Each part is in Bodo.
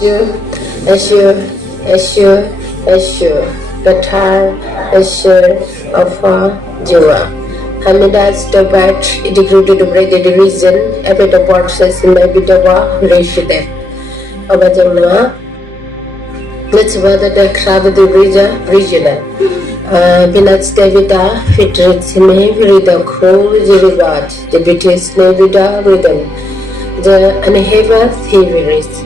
Ashur, Qatar, Ashur, Alpha, Jiwa. Hamidas the bat, integrated to break the reason, every the process in my bitawa, Rishide. Abajama, let's whether the crowd of the regional. Binats Davida, Fitrits Navy, the Crow, Jiribat, the British Navida rhythm, the Anaheva theories.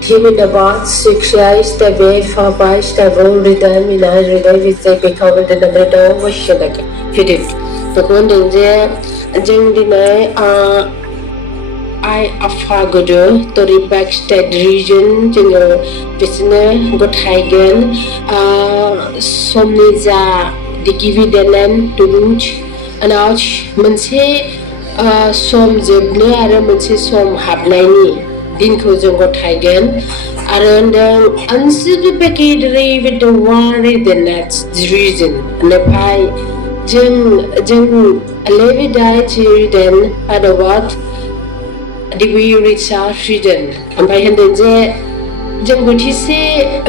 Timid about 6 years, the way for by stable rhythm in a rhythm they become the number of Shilak. Fit it. The one day, Jendina I afagodo, the backstage region, Jingle, Visna, Gothaigen, Somniza, the Gividelan, to Luch, and Ouch, Munse, Som Zebne, Aramunse, Som Habnani. Dinko जों गथायगोन आरो uncertificatedly with the worry the next reason ओमफ्राय जों लेविदाय reason आरो what did we reach our reason ओमफ्राय होनदों जे जों बोथिसे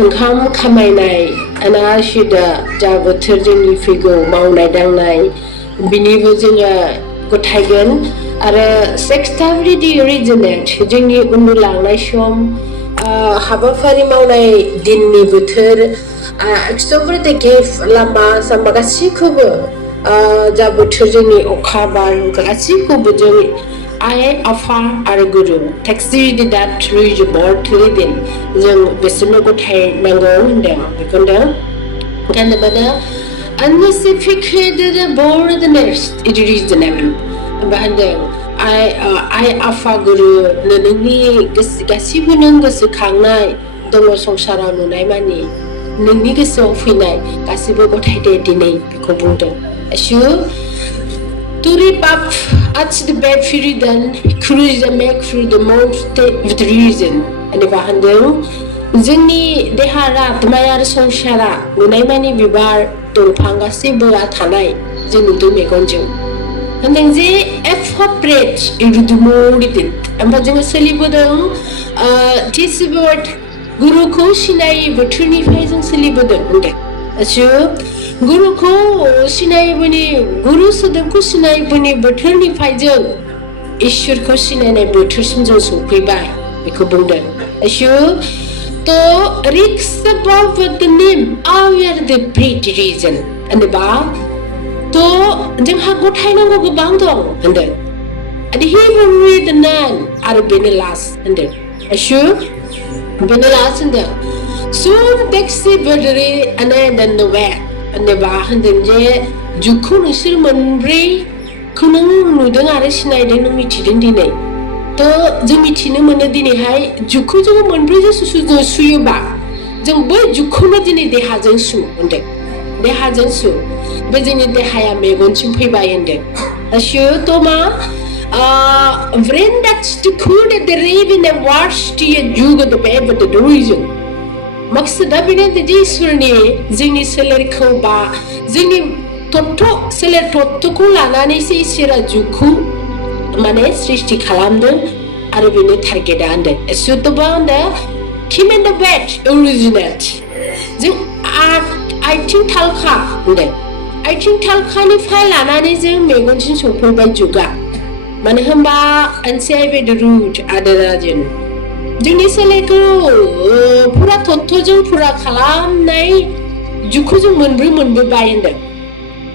ओंखाम खामायनाय आना सिदा जा बोथोर जोंनि फैगौ मावनाय दांनाय बिनिबो जोङो गथायगोन आरो सेक्सटाबिलिटी रिजनेट जोंनि उन्दुलांनाय सम हाबाफारि मावनाय दिननि बोथोर एक्सट्राफोरनि गेफ लामा सामा गासैखौबो जा बोथोर जोंनि अखा बार गासैखौबो जों आइ आफा आरो गुरु टेक्सटि दाट रिज बर्ड रिदिन जों बिसोरनो गथायनांगौ होनदों बेखौ होनदों गानोबानो unnecessary board the next it is reasonable होनदों आइ आफा गुरु नोंनि गासिबो नों गोसोखांनाय दङ संसाराव नुनाय मानि नोंनि गोसोआव फैनाय गासिबो गथायदे दिनै बेखौ बुंदों Ashur to rip up at the bed freedom cruise and make through the most with reason एबा होनदों जोंनि देहारा आत्माया आरो संसारा नुनाय मानि बिबार दंफां गासिबोआ थानाय जों नुदों मेगनजों होनदों जे एफाब्रेट इरुदुमोरिदिन ओमफ्राय जोङो सोलिबोदों टिसिबोर्ड गुरुखौ सिनाय बोथोरनिफ्राय जों सोलिबोदों होनदों गुरुखौ सिनायबोनि गुरु सोदोबखौ सिनायबोनि बोथोरनिफ्राय जों इसोरखौ सिनायनाय बोथोरसिम जों सफैबाय बेखौ बुंदों तो रिक्स above the name are the great reason होनोबा तो जोंहा गथायनांगौ गोबां दं होनदों and he will read the none आरो बेनो लास्ट होनदों बेनो लास्ट होनदों soon taxi battery and then the way होनोबा होनदों जे जुगखौ नोंसोर मोनब्रैखौ नों नुदों आरो सिनायदों नों मिथिदों दिनै तो जों मिथिनो मोनो दिनैहाय जुगखौ जोङो मोनब्रैजों सुयोबा जों बै जुगखौनो दिनै देहाजों सु होनदों देहाजों सु बे जोंनि देहाया मेगनसिम फैबाय होनदों तो मा when that's the cool that the raven and watch to your jug of the bed with the reason मकसदा बेनो दि इसोरनि जोंनि सोलेरखौ बा जोंनि तत्व सोलेर तत्वखौ लानानैसो इसोरा जुगखौ माने सृष्टि खालामदों आरो बेनो टारगेटआ होनदों सुतबा होनदों किम इन द बेड ओरिजिनेट जों आथिं थालखा होनदों आथिं थालखानिफ्राय लानानै जों मेगनसिम सफैबाय जुगा मानो होनबा अनसाइबे द रुट आदराजों जोंनि सोलेरखौ फुरा तत्वजों फुरा खालामनाय जुगखौ जों मोनब्रै मोनबोबाय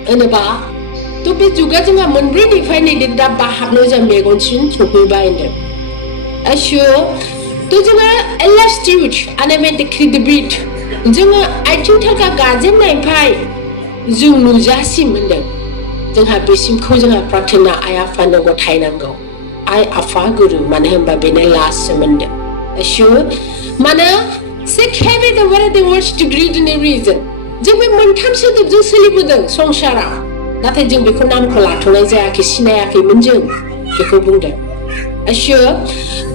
होनोबा तो बे जुगा जोंहा मोनब्रैनिफ्राय नै दा बाहाबनो जों मेगनसिम सफैबाय होनदों तो जोङो एलास्टिट्युड आनेमेन्ट क्रेडिबिलिट जोङो आथिं थाखा गाजेननायनिफ्राय जों नुजासिम होनदों जोंहा बेसिमखौ जोंहा प्रार्थना आइ आफानो गथायनांगौ आइ आफा गुरु मानो होनबा बेनो लास्ट सोमोन्दो मानो से carry the word the words to read in a reason जों बे मोनथाम सोदोबजों सोलिबोदों संसाराव नाथाय जों बेखौ नामखौ लाथ'नाय जायाखै सिनायाखैमोन जों बेखौ बुंदों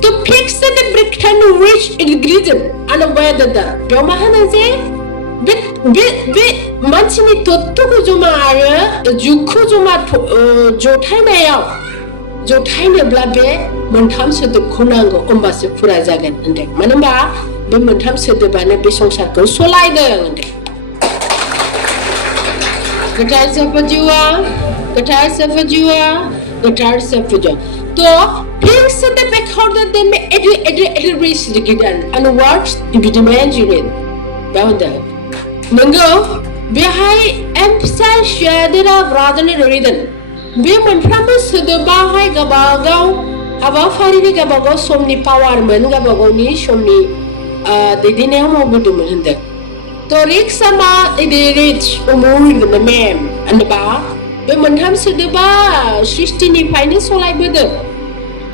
to fix the breakdown which is reason and whether the बेयाव मा होनो जे बे मानसिनि तत्वखौ जमा आरो जुगखौ जमा जथायनायाव जथायनोब्ला बे मोनथाम सोदोबखौ नांगौ होमबासो फुरा जागोन होनदों मानो होनबा बे मोनथाम सोदोबानो बे संसारखौ सलायदों गोथार सफजुआ गोथार सफजुआ गोथार सफजुआ तो फिर से ते बेखौदा दे मे एडु रिस दिगिदान and what dividimen jirin Bavda नंगौ बेहाय emphasize यादरा ब्रादने रिदन बे मोनफ्रोमबो सोदोबाहाय गाबागाव हाबाफारिनि गाबागाव समनि पावारमोन गाबागावनि समनि दैदेननायाव मावबोदोंमोन होनदों तो रिक्सामा रिच उमुर मेम होनबा बे मोनथाम सोदोबा सृष्टिनिफ्रायनो सलायबोदों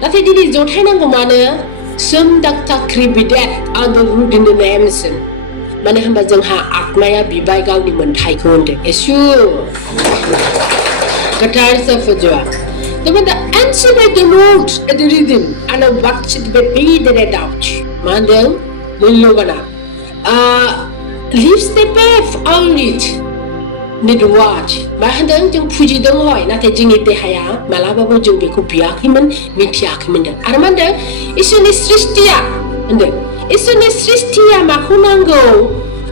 नाथाय दिनै जथायनांगौ मानो सोम डाक्टा क्रिबिडेट आदर रुदिनो नेमसन मानो होनबा जोंहा आत्माया बिबाय गावनि मोन्थायखौ होनदों येशु गोथार सफजुआ तो the answer by the Lord at the rhythm and watch it be paid out मा होनदों मुल्यबाना lives the path on it need watch मा होनदों जों फुजिदों हय नाथाय जोंनि देहाया मालाबाबो जों बेखौ बियाखैमोन मिथियाखैमोन आरो मा होनदों इसोरनि सृष्टिया होनदों इसोरनि सृष्टिया माखौ नांगौ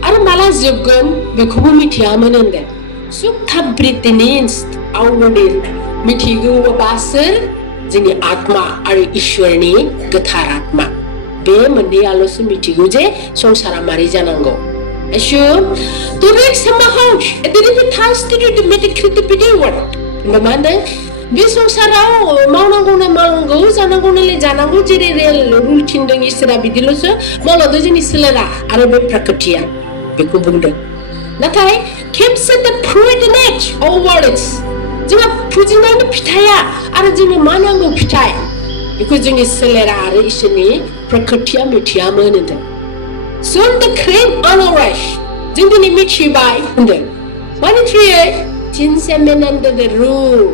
आरो माला जोबगोन बेखौबो मिथियामोन होनदों सुखा ब्रिटेनिन्स आवरनि मिथिगौबासो जोंनि आत्मा आरो ईश्वरनि गोथार आत्मा बे मोननैयाल'सो मिथिगौ जे संसारा मारै जानांगौ येशु तो रिक समाहाउस एदिबो थास्टिनि द मेडिक्रिटिपिटि वर्ड मा होनदों बे संसाराव मावनांगौ जानांगौनालाय जानांगौ जेरै रुल थिनदों इसोरा बिदिल'सो मावलांदों जोंनि सोलेरा आरो बे प्रकृतिया बेखौ बुंदों नाथाय खेबसे द फ्रुइटनेस अफ वर्ड्स जोंहा फुजिनायनि फिथाइया आरो जोंनो मा नांगौ फिथाइ बेखौ जोंनि सोलेरा आरो इसोरनि प्रकृतिया मिथियामोन होनदों सोम द क्रेम अनरेस जों दिनै मिथिबाय होनदों मानि थ्रुयै थिनसेमेन आन्डार द रुल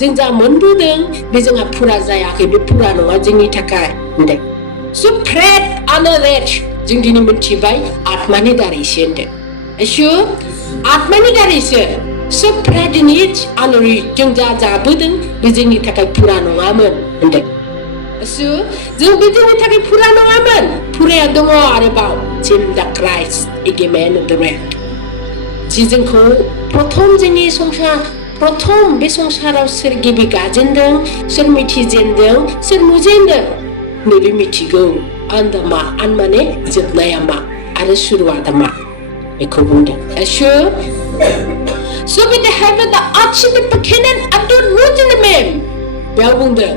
जों जा मोनबोदों बे जोंहा फुरा जायाखै बे फुरा नङा जोंनि थाखाय होनदों सो फ्रेड अनरेस जों दिनै मिथिबाय आत्मानि दारैसो होनदों येशु आत्मानि दारैसो So pregnant already जों जा जाबोदों बे जोंनि थाखाय फुरा नङामोन होनदों So जों बे जोंनि थाखाय फुरा नङामोन फुराया दङ आरोबाव जिम दा क्राइस्ट एगेमेन अफ द रेड जि जोंखौ प्रथम जोंनि संसार प्रथम बे संसाराव सोर गिबि गाजेनदों सोर मिथिजेनदों सोर नुजेनदों नैबे मिथिगौ आन्दा मा आन माने जोबनाया मा आरो सुरुवादा मा बेखौ बुंदों Yeshu So with the heaven the arch the bekennen at the root in the man बेयाव बुंदों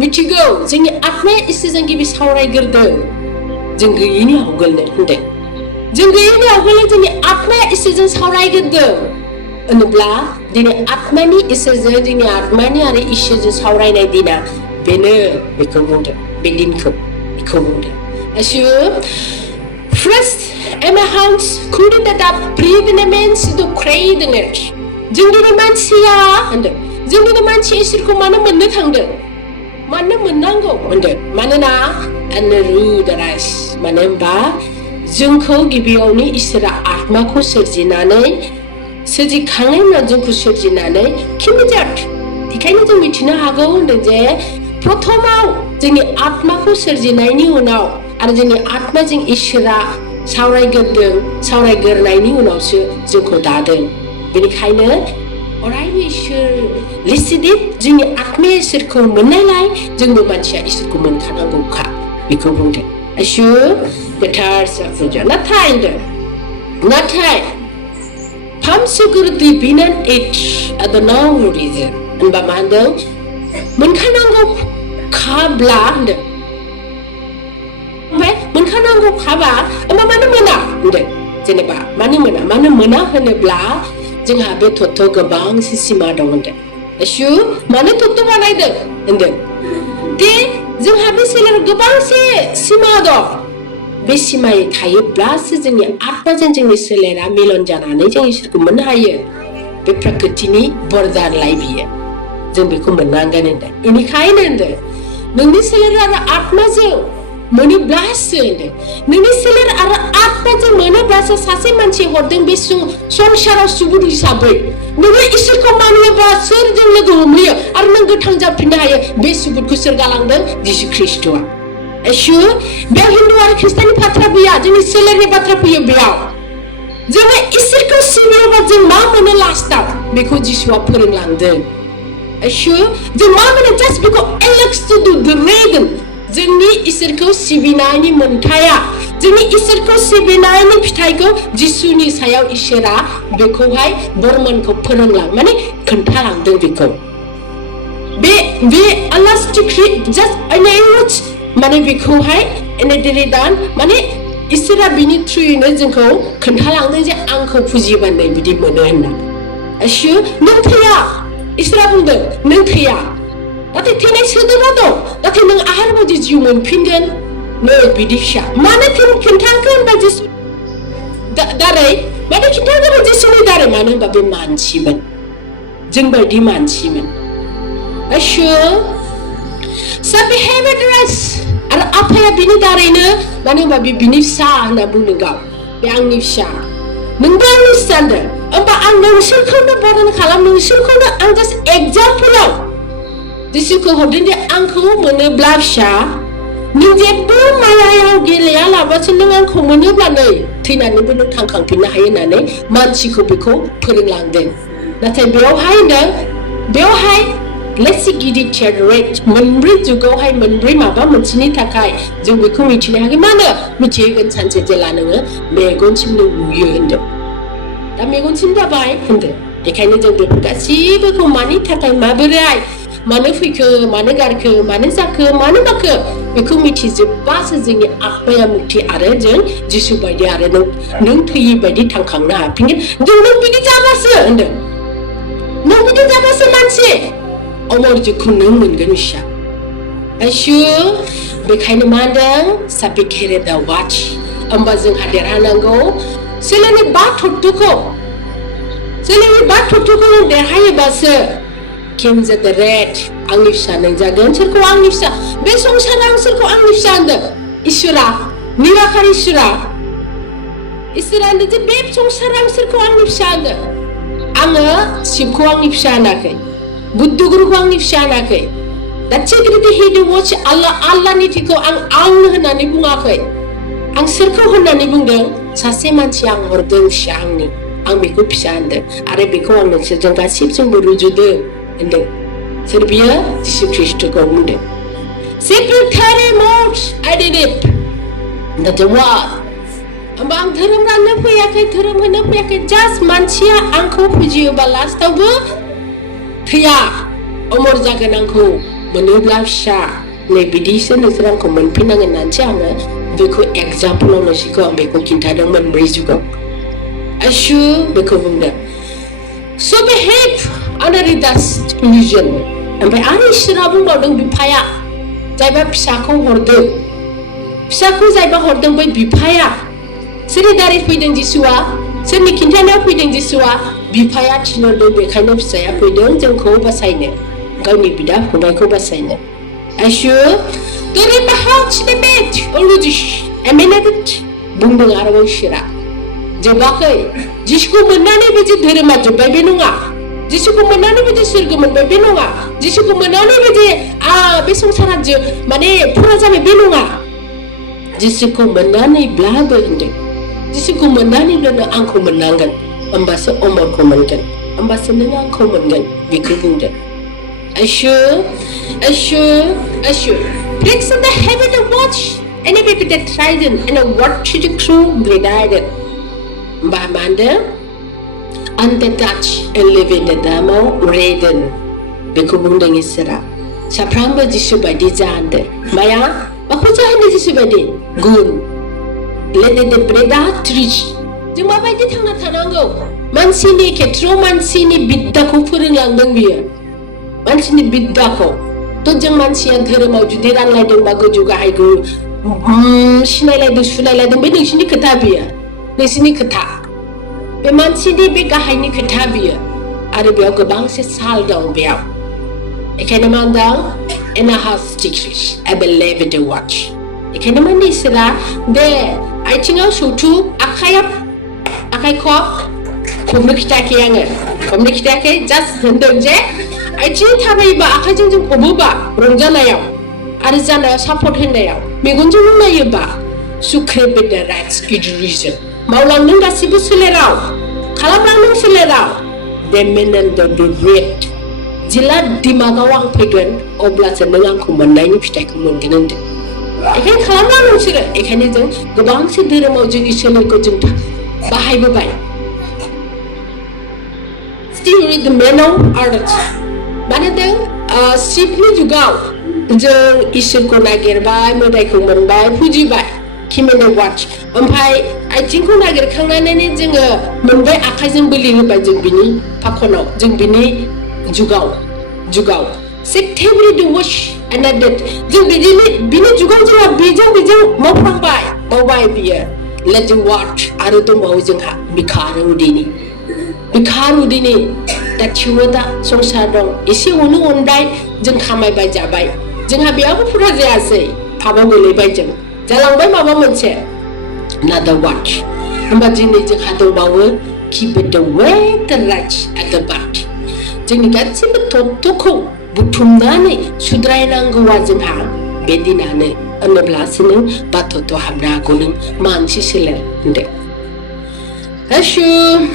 मिथिगौ जोंनि आत्माया इसोरजों गिबि सावरायग्रोदों जों गैयैनि आवगोलनो होनदों जों गैयैनि आवगोलनो जोंनि आत्माया इसोरजों सावरायग्रोदों होनोब्ला दिनै आत्मानि इसोरजों जोंनि आत्मानि आरो इसोरजों सावरायनाय दिना बेनो बेखौ बुंदों बे दिनखौ बेखौ बुंदों Yeshu First Emmaus couldn't that preveniments to create it. जों दिनै मानसिया होनदों जों दिनै मानसि इसोरखौ मानो मोननो थांदों मानो मोननांगौ होनदों मानोना रुदारास मानो होनबा जोंखौ गिबियावनो इसोरा आत्माखौ सोरजिखांनायनि उनाव जोंखौ सोरजिनानै खिमिजाट बेखायनो जों मिथिनो हागौ होनदों जे प्रथमाव जोंनि आत्माखौ सोरजिनायनि उनाव आरो जोंनि आत्माजों इसोरा सावरायग्रोनायनि उनावसो जोंखौ दादों बेनिखायनो अरायबो इसोर लिसिदित जोंनि आत्माया इसोरखौ मोननायलाय जोंबो मानसिया इसोरखौ मोनखानांगौखा बेखौ बुंदों येशु गोथार सफजुआ नाथाय फामसुगुरदि बिनान एट आदनाव रिजन होनबा मा होनदों मोनखानांगौ खाब्ला होनदों ओमफ्राय मोनखानांगौ खाबा होनबा मानो मोना होनदों जेनेबा मानो मोना होनोब्ला जोंहा बे थत्थ गोबां सिमा दं होनदों येशु मानो थत्थ बानायदों होनदों दे जोंहा बे सोलेराव गोबां सिमा दं बे सिमायै थायोब्लासो जोंनि आत्माजों जोंनि सोलेरा मिलन जानानै जों इसोरखौ मोननो हायो बे प्रकृतिनि बरदारलाय बियो जों बेखौ मोननांगोन होनदों बेनिखायनो होनदों नोंनि सोलेर आरो आत्माजों मोनोब्लासो होनदों नोंनि सोलेर आरो आत्माजों मोनोब्लासो सासे मानसि हरदों बे संसाराव सुबुं हिसाबै नोङो इसोरखौ मानियोब्ला सोरजों लोगो हमहैयो आरो नों गोथां जाफिननो हायो बे सुबुंखौ सोर गालांदों जिसु ख्रिस्ट'आ एशु बेयाव हिन्दु आरो खृष्टाननि बाथ्रा फैया जोंनि सोलेरनि बाथ्रा फैयो बेयाव जोङो इसोरखौ सिबियोबा जों मा मोनो लास्टआव बेखौ जिसुआ फोरोंलांदों एशु जों मा मोनो जास्ट बेखौ एलेक्स टु डु द रेगन जोंनि इसोरखौ सिबिनायनि मोन्थाया जोंनि इसोरखौ सिबिनायनि फिथाइखौ जिसुनि सायाव इसोरा बेखौहाय बरमनखौ फोरोंलां माने खोन्थालांदों बेखौ बे आलास्टिक जास्ट एनेउच माने बेखौहाय एनेडेरि दान माने इसोरा बिनि थ्रुयैनो जोंखौ खोन्थालांदों जे आंखौ फुजियोबा नै बिदि मोनो होनना एशु नों थैया इसोरा बुंदों नों थैया नाथाय थैनाय सोदोबा दं नाथाय नों आरोबाव जिउ मोनफिनगोन नै बिदि फिसा मानो खिन्थाखो होनबा जिसु दारै मानो खिन्थाखो जिसुनि दारै मानो होनबा बे मानसिमोन जोंबायदि मानसिमोन एशु साबिहेबेद्रास आरो आफाया बिनि दारैनो मानो होनबा बे बिनि फिसा होनना बुंदों गाव बे आंनि फिसा नोंबो आंनि फिसा होनदों होमबा आं नोंसोरखौनो बरन खालाम नोंसोरखौनो आं जास्ट एग्जाम्पोलाव जिसुखौ हरदों जे आंखौ मोनोब्ला फिसा नों जेबो मायायाव गेलेया लाबासो नों आंखौ मोनोब्ला नै थैनानैबो नों थांखांफिननो हायो होननानै मानसिखौ बेखौ फोरोंलांदों नाथाय बेवहाय लेट्स गिदिर थेरेट मोनब्रै जुगावहाय मोनब्रै माबा मोनसेनि थाखाय जों बेखौ मिथिनो हायाखै मानो मिथिगोन सानसे जेला नोङो मेगनसिम नों नुयो होनदों दा मेगनसिम जाबाय होनदों बेखायनो जों बेफोर गासिबोखौ मानि थाखाय माबोरै मानो फैखो मानो गारखो मानो जाखो मानो माखो बेखौ मिथिजोबबासो जोंनि आत्माया मुक्ति आरो जों जिसु बायदि आरो नों थैयि बायदि थांखांनो हाफिनगोन नों बिदि जाबासो होनदों नों बिदि जाबासो मानसि अमर जिउखौ नों मोनगोन फिसा एशु बेखायनो मा होनदों साबिखेरे दा वाच होमबा जोंहा देरहानांगौ सोलोंनि बा थत्तखौ देरहायोबासो Kings at the red, आंनि फिसा नों जागोन सोरखौ आंनि फिसा बे संसाराव आं सोरखौ आंनि फिसा होनदों इसोरा निराकार इसोरा होनदों जे बे संसाराव आं सोरखौ आंनि फिसा होनदों आङो शिबखौ आंनि फिसा होनाखै बुद्धगुरुखौ आंनि फिसा होनाखै दा थिगरिदि हिदु वाच आल्लाहनि थिखौ आं होननानै बुङाखै आं सोरखौ होननानै बुंदों सासे मानसि आं हरदों फिसा आं बेखौ फिसा होनदों आरो बेखौ आं नोंसोरजों गासिबजोंबो रुजुदों होनदों सोर बियो जिसु ख्रिस्टखौ बुंदों secretary mode I did it that's the word होमबा आं धोरोम राननो फैयाखै धोरोम होनो फैयाखै जास्ट मानसिया आंखौ फुजियोबा लास्टावबो थैया अमर जागोन आंखौ मोनोब्ला फिसा नै बिदिसो नोंसोर आंखौ मोनफिननांगोन होननानैसो आङो बेखौ एग्जाम्पलाव नोंसोरखौ आं बेखौ खिन्थादोंमोन 4 जुगाव एशु बेखौ बुंदों so behave under this illusion ओमफ्राय आरो इसोरा बुंबावदों बिफाया जायबा फिसाखौ जायबा हरदों बै बिफाया सोरनि दारै फैदों जिसुआ सोरनि खिन्थानायाव फैदों जिसुआ बिफाया थिनहरदों बेखायनो फिसाया फैदों जोंखौ बासायनो गावनि बिदा फंबायखौ बासायनो एशु दोरै बाहाउस लेबेट अलरेडि एमिनेटेड बुंदों आरोबाव इसोरा जोबाखै जिसुखौ मोननानै बिदि धोरोमा जोब्बाय बे नङा जिसुखौ मोननानै बिदि सोरगो मोनबाय बे नङा जिसुखौ मोननानै बिदि बे संसारा माने फुरा जाबाय बे नङा जिसुखौ मोननानैब्लाबो होनदों जिसुखौ मोननानैब्लानो आंखौ मोननांगोन होमबासो अमरखौ मोनगोन होमबासो नों आंखौ मोनगोन बेखौ बुंदों एशु Fix in the heaven to watch any baby that trident and a what to the crew grenaded by Manda untouch and live in the damo raiden बेखौ बुंदों इसोरा साफ्रोमबो जिसु बायदि जानो माया माखौ जाहैनो जिसु बायदि गुन let the breda trish जों माबायदि थांना थानांगौ मानसिनि खेत्रआव मानसिनि बिद्दाखौ फोरोंलांदों बियो मानसिनि बिद्दाखौ तो जों मानसिया धोरोमाव जुदि रानलायदोंबा गोजौ गाहायखौ सिनायलायदों सुनायलायदों बे नोंसिनि खोथा बियो नोंसिनि खोथा बे मानसिनि बे गाहायनि खोथा बियो आरो बेयाव गोबांसे साल दं बेयाव बेखायनो मा होनदों in a house degrees I believe in the watch बेखायनो माने इसोरा बे आथिङाव सौथु आखाइ खब हमनो खिथायाखै जास्ट होनदों जे आथिं थाबायोबा आखाइजों जों खबोबा रंजानायाव आरो जानायाव सापर्ट होनायाव मेगनजों नायोबा सुख्रे बेदे राइट्स इडुरिजन मावलांदों गासिबो सोलेराव खालामलांदों सोलेराव दे मेनेल द रेट जेला दिमागाव आं फैगोन अब्लासो नों आंखौ मोननायनि फिथाइखौ मोनगोन होनदों एखायनो खालामना नोंसोरो एखायनो जों गोबांसो धोरोमाव जोंनि सोलोखौ जों बाहायबोबाय थिउरि द मेन अफ आर्थ माने जों शिबनि जुगाव जों इसोरखौ नागिरबाय मोदायखौ मोनबाय फुजिबाय किमेने वाच ओमफ्राय आथिंखौ नागिरखांनानै जोङो मोनबाय आखाइजों बोलि होबाय जों बिनि फाखनाव जों बिनि जुगाव सेक्टेबरि द वाच एन्ड डेट जों बिनि जुगाव जोंहा बेजों मावबाय बियो लेट द वाच आरो दंबावो जोंहा बिखार उदैनि दा थिउबो दा संसार दं एसे अनबाय जों खामायबाय जाबाय जोंहा बेयावबो फुरा जायासै पापाव गोलैबाय जों जालांबाय माबा मोनसे ना दा वाच होमबा दिनै जोंहा दंबावो keep it the way the right at the back जोंनि गासिबो तत्वखौ बुथुमनानै सुद्रायनांगौआ जोंहा बे दिनानो होनोब्लासो नों बाथौआव हाबनो हागौ नों मानसि सोलेर होनदों Ashu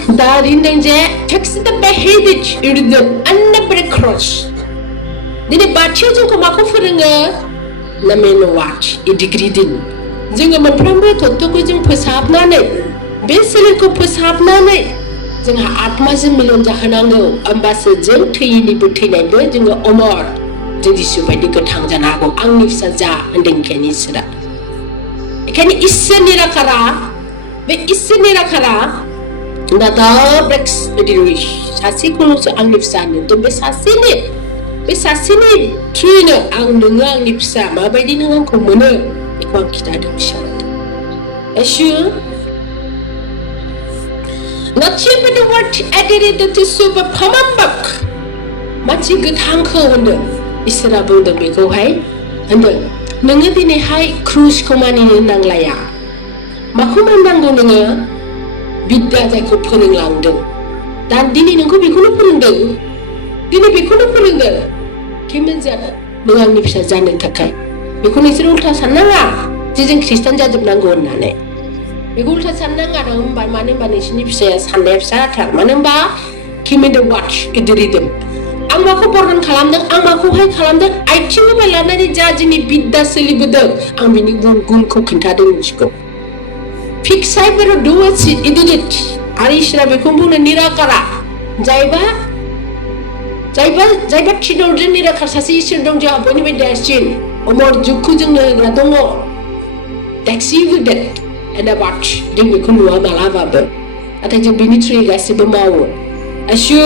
darin je text the behavior irudum annabre cross dine bathiyo जोंखौ माखौ फोरोङो ना मेन वाच इडिग्रिदिन जोङो मोनफ्रोमबो तत्वखौ जों फोसाबनानै बे सोलेरखौ फोसाबनानै जोंहा आत्माजों मिलन जाहोनांगौ होमबासो जों थैयिनिबो थैनायबो जोङो अमर जों जिसु बायदि गोथां जानो हागौ आंनि फिसा जा होनदों एखायनो इसोरा एखायनो इसोरनि राखारा बे इसोरनि राखारा दा ब्रेक्स इडिरिश सासेखौल'सो आंनि फिसा होनो थ' बे सासेनि थ्रुयैनो आं नोङो आंनि फिसा माबायदि नों आंखौ मोनो बेखौ आं खिन्थादों फिसा एसु Nachiba the word added to super pamambak. Machi गोथांखौ होनदों इसोरा बुंदों बेखौहाय होनदों नोङो दिनैहाय क्रुसखौ मानिनो नांलाया माखौ मानिनांगौ नोङो बिद्या जायखौ फोरोंलांदों दा दिनै नोंखौ बेखौनो फोरोंदों केमेल जानो नों आंनि फिसा जानो थाखाय बेखौ नोंसोर उल्था साननाङा जे जों खृष्टान जाजोबनांगौ होननानै बेखौ उल्था साननाङा होनबा मानो होनबा नोंसिनि फिसाया साननाया फिसाथार मानो होनबा किमेल वाच इडिरिदम आं माखौ बरन खालामदों आं माखौहाय खालामदों आइथिंनिफ्राय लानानै जा जोंनि बिद्या सोलिबोदों आं बिनि गुनखौ खिन्थादों नोंसोरखौ फिक्साइफोर डुवेट इडिट आरो इसोरा बेखौ बुंनो निराकारा जायबा थिनहरदों निराकार सासे इसोर दं जोंहा बयनिफ्राय देरसिन अमर जुगखौ जोंनो होग्रा दङ गासिबो देट एन्ड वाच जों बेखौ नुवा मालाबाबो नाथाय जों बिनि थ्रुयै गासिबो मावो आसु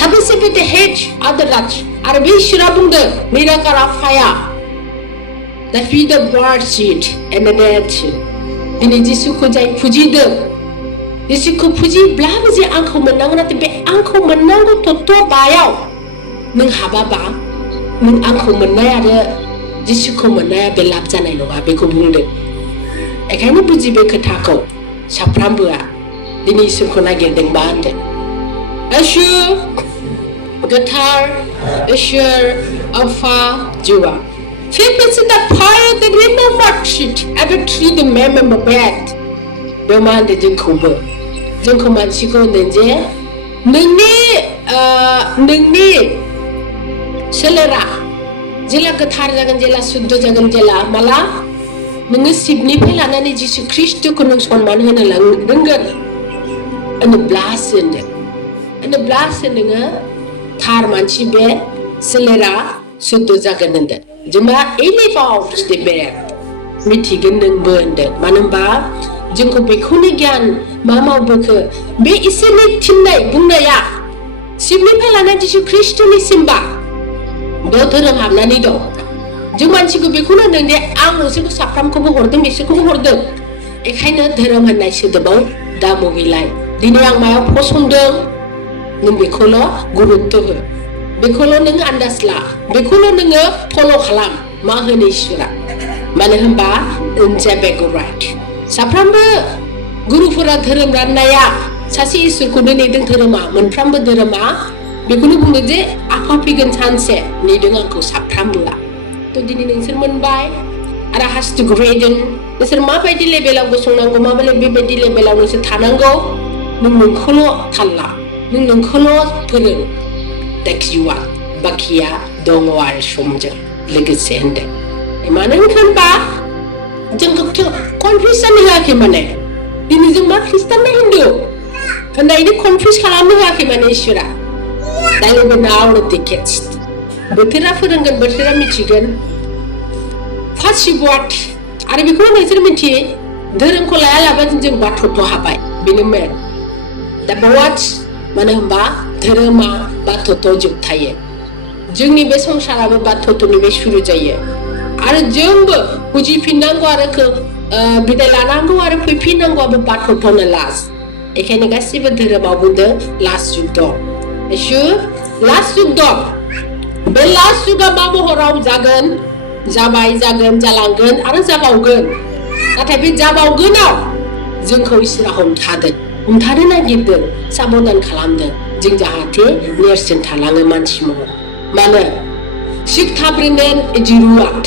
थाबैसे बे हेड आदर राज आरो बे इसोरा बुंदों निराकारा फाया दा फि द वार्ड सीट एन्ड डेट दिनै जिसुखौ जाय फुजिदों जिसुखौ फुजिब्लाबो जे आंखौ मोननांगौ नाथाय बे आंखौ मोननांगौ तत्व बायाव नों हाबाबा नों आंखौ मोननाय आरो जिसुखौ मोननाया बे लाब जानाय नङा बेखौ बुंदों एखायनो बुजि बे खोथाखौ साफ्रामबोआ दिनै इसोरखौ नागिरदोंबा होनदों आसु गोथार इसोर आफा जिवा Fitness in the fire that remembered it ever treat the member bad. बेमा होनदों जोंखौ मानसिखौ होनदों जे नोंनि सोलेरा जेला गोथार जागोन जेला शुद्ध जागोन जेला माला नोङो शिबनिफ्राय लानानै जिसु ख्रिस्टखौ नों सनमान होनो रोंगोन होनोब्लासो नोङो थार मानसि बे सोलेरा शुद्ध जागोन होनदों जोंहा एलिफाव बे मिथिगोन नोंबो होनदों मानो होनबा जोंखौ बेखौनो गियान मा मावबोखो बे इसोरनि थिननाय बुंनाया शिबनिफ्राय लानानै जिसु ख्रिस्टनिसिमबा बेयाव धोरोम हाबनानै दं जों मानसिखौ बेखौनो होनदों जे आं नोंसोरखौ साफ्रामखौबो हरदों बिसोरखौबो हरदों एखायनो धोरोम होननाय सोदोबाव दामु गैलाय दिनै आं मायाव फसंदों नों बेखौल' गुरुत्व हो बेखौल' नों आन्दाज ला बेखौल' नोङो फल' खालाम मा होनो इसोरा मानो होनबा राइट साफ्रामबो गुरुफोरा धोरोम राननाया सासे इसोरखौनो नेदों धोरोमा मोनफ्रामबो धोरोमा बेखौनो बुङो जे आफा फैगोन सानसे नेदों आंखौ साफ्रामबोआ तो दिनै नोंसोर मोनबाय आरो has to grade नोंसोर माबायदि लेभेलाव गसंनांगौ बेबायदि लेभेलाव नोंसोर थानांगौ नोंखौल' थालला नोंखौल' फोरों that's you are बाखिया दङ आरो समजों लोगोसे होनदों मानो होनबा जोंखौ कनफिउज जानो होआखै माने दिनै जों मा ख्रिस्टान ना हिन्दु होननायनि कनफिउज खालामनो होआखै माने इसोरा दायो नाउ टिकेट्स बोथोरा फोरोंगोन बोथोरा मिथिगोन फार्स्ट वाट आरो बेखौ नोंसोर मिथियो धोरोमखौ लायालाबानो जों बाथौथ' हाबाय बेनो मेन दा वाट मानो होनबा धोरोमा बाथौथ' जोबथायो जोंनि बे संसाराबो बाथौथ'निफ्राय सुरु जायो आरो जोंबो बुजिफिननांगौ आरो बिदाय लानांगौ आरो फैफिननांगौआबो बाथौथ'नो लास्ट बेखायनो गासिबो धोरोमाव बुंदों लास्ट जुग दं लास्ट जुग दं बे लास्ट जुगा मा महराव जागोन जाबाय जागोन जालांगोन आरो जाबावगोन नाथाय बे जाबावगोनाव जोंखौ इसोरा हमथानो नागिरदों साबधान खालामदों जों जाहाथे नेरसोन थालाङो मानसि महर मानो सिखथाब्रोनेन जिरुवात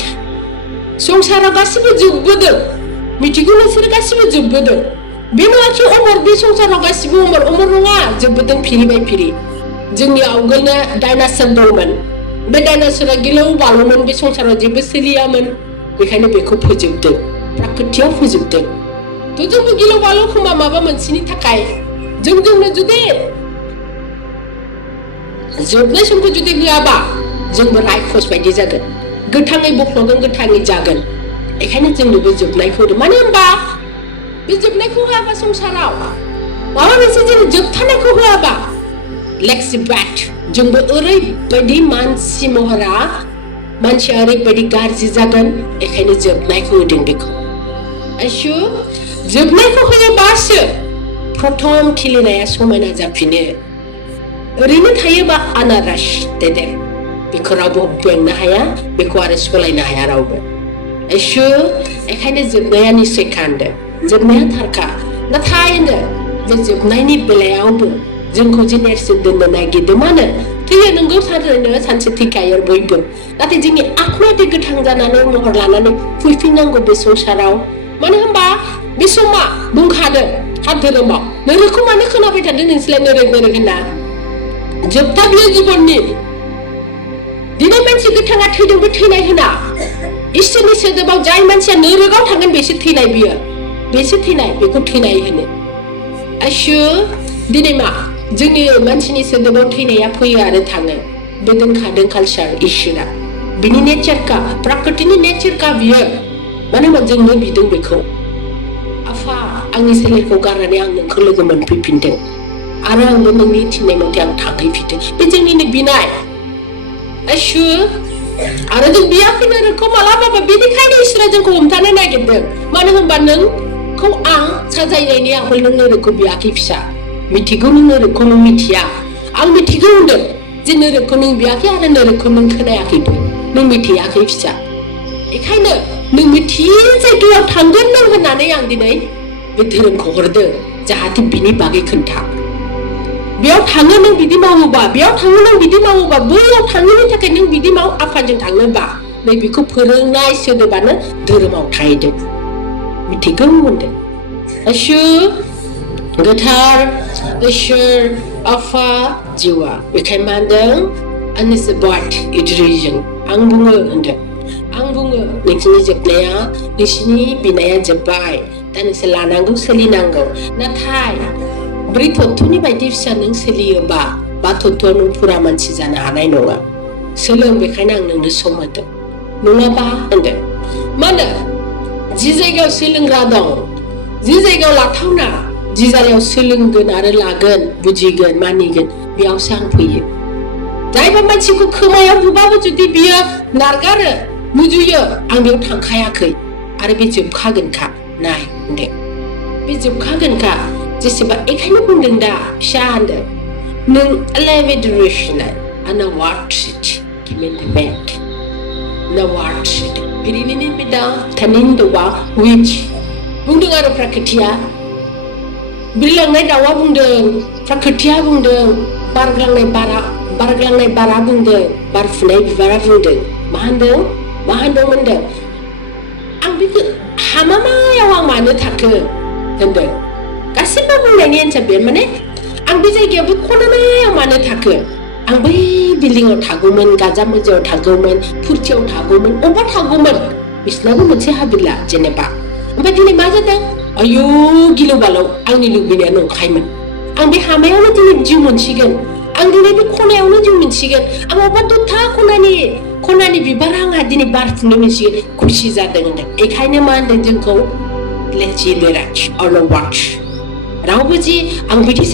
संसाराव गासिबो जोबबोदों मिथिगौ नोंसोर गासिबो जोबबोदों बे नङाखि अमर बे संसाराव गासिबो अमर नङा जोबबोदों फिरि बाय फिरि जोंनि आवगोलनो डाइनासर दंमोन बे डाइनासरा गिलौ बालौमोन बे संसाराव जेबो सोलियामोन बेखायनो बेखौ फोजोबदों प्राकृतियाव फोजोबदों तो जोंबो गिलौ बालौ खोमा माबा मोनसेनि थाखाय जोंनो जुदि जोबनाय समखौ जुदि होआबा जोंबो रायखस बायदि जागोन गोथाङै बख्लगोन गोथाङै जागोन बेखायनो जोंनोबो जोबनायखौ होदों मानो होनबा बे जोबनायखौ होआबा संसाराव माबा मोनसे जों जोबथानायखौ होआबा लेट्स बेट जोंबो ओरैबायदि मानसि महरा मानसिया ओरैबायदि गाज्रि जागोन बेखायनो जोबनायखौ होदों बेखौ आयसु जोबनायखौ होयोबासो प्रथम खिलिनाया समायना जाफिनो ओरैनो थायोबा आनारस देदेर बेखौ रावबो बेंनो हाया बेखौ आरो सोलायनो हाया रावबो आयसु बेखायनो जोबनाया निसयखा होनदों जोबनाया थारखा नाथाय जे जोबनायनि बेलायावबो जोंखौ जे नेरसोन दोननो नागिरदों मानो थैयो नोंगौ थारैनो सानसे थैखायो बयबो नाथाय जोंनि आत्माया गोथां जानानै महर लानानै फैफिननांगौ बे संसाराव मानो होनबा बे समा बुंखादों हा धोरोमाव नोरोखौ मानो खोनाबाय थादों नोंसोरलाय नोरोग होनना जोबथा बियो जिबननि दिनै मानसि गोथाङा थैदोंबो थैनाय होना इसोरनि सोदोबाव जाय मानसिया नोरोगाव थांगोन बेसो थैनाय बेसो थैनाय बेखौ थैनाय होनो आयसु दिनै मा जोंनि मानसिनि सोदोबाव थैनाया फैयो आरो थाङो बे दोनखादों कालचार इसोरा बिनि नेचारखा प्राकृतिनि नेचारखा बियो मानो होनबा जोंनो बिदों बेखौ आफा आंनि सोलेरखौ गारनानै आं नोंखौ लोगो मोनफैफिनदों आरो आंबो नोंनि थिननाय मथे आं थांहैफिनदों बे जोंनिनो बिनाय आयसु आरो जों बियाखै नोरोखौ मालाबाबो बेनिखायनो इसोरा जोंखौ हमथानो नागिरदों मानो होनबा नोंखौ आं साजायनायनि आगोल नों नोरोखौ बियाखै फिसा मिथिगौ नों नोरोखौ नों मिथिया आं मिथिगौ होनदों जे नोरोखौ नों बियाखै आरो नोरोखौ नों खोनायाखैबो नों मिथियाखै फिसा बेखायनो नों मिथियै जायगायाव थांगोन नों होननानै आं दिनै बे धोरोमखौ हरदों जाहाथे बिनि बागै खोन्था बेयाव थाङो नों बिदि मावोबा बेयाव थाङो नों बिदि मावोबा बैयाव थाङैनि थाखाय नों बिदि माव आफाजों थाङोबा नै बेखौ फोरोंनाय सोदोबानो धोरोमाव थाहैदों मिथिगौ होनदों आयसु गोथार इसोर आफा जिउआ बेखायनो मा होनदों आंनिसो बाट इडरिजन आं बुङो होनदों आं बुङो नोंसिनि जोबनाया नोंसिनि बिनाया जोब्बाय दा नोंसोर लानांगौ सोलिनांगौ नाथाय ब्रै थत्थ'नि बायदि फिसा नों सोलियोबा बा थत्थ'आव नों फुरा मानसि जानो हानाय नङा सोलों बेखायनो आं नोंनो सम होदों नङाबा होनदों मा होनो जि जायगायाव सोलोंग्रा दं जि जायगायाव लाथावना जि जायगायाव सोलोंगोन आरो लागोन बुजिगोन मानिगोन बेयावसो आं फैयो जायबा मानसिखौ खोमायाव बुबाबो जुदि बियो नारगारो मुजुयो आं बेयाव थांखायाखै आरो बे जोबखागोनखा नाय होनदों बे जोबखागोनखा जेसेबा एखायनो बुंदों दा फिसा होनदों नों लेभेडरेशना आना वार्डशिट किमेन्टमेन्ट ना वार्डशिट बिरिनि बिदा थानिन दवा विच बुंदों आरो प्राकृतिया बिरलांनाय दाउआ बुंदों प्राकृतिया बुंदों बारग्लांनाय बारा बुंदों बारफुनाय बिबारा बुंदों मा होनदों मा होनदों आं बेखौ हामामायाव आं मानो थाखो होनदों गासिबो बुंनायनि एन्सार बे माने आं बे जायगायाव बे खनामायाव मानो थाखो आं बै बिल्डिंआव थागौमोन गाजा मोजायाव थागौमोन फुरथियाव थागौमोन अबा थागौमोन बिसनाबो मोनसे हाबिला जेनेबा ओमफ्राय दिनै मा जादों आयु गिलु बालौ आंनि लुबैनाया नंखायमोन आं बे हामायावनो दिनै जिउ मोनसिगोन आं दिनै बे खनायावनो जिउ मोनसिगोन आं अबा दथा खनानि बिबार आंहा दिनै बारफुनो मोनसिगोन खुसि जादों होनदों बेखायनो मा होनदों जोंखौ let's see the watch or not watch रावबो जि आं बिदि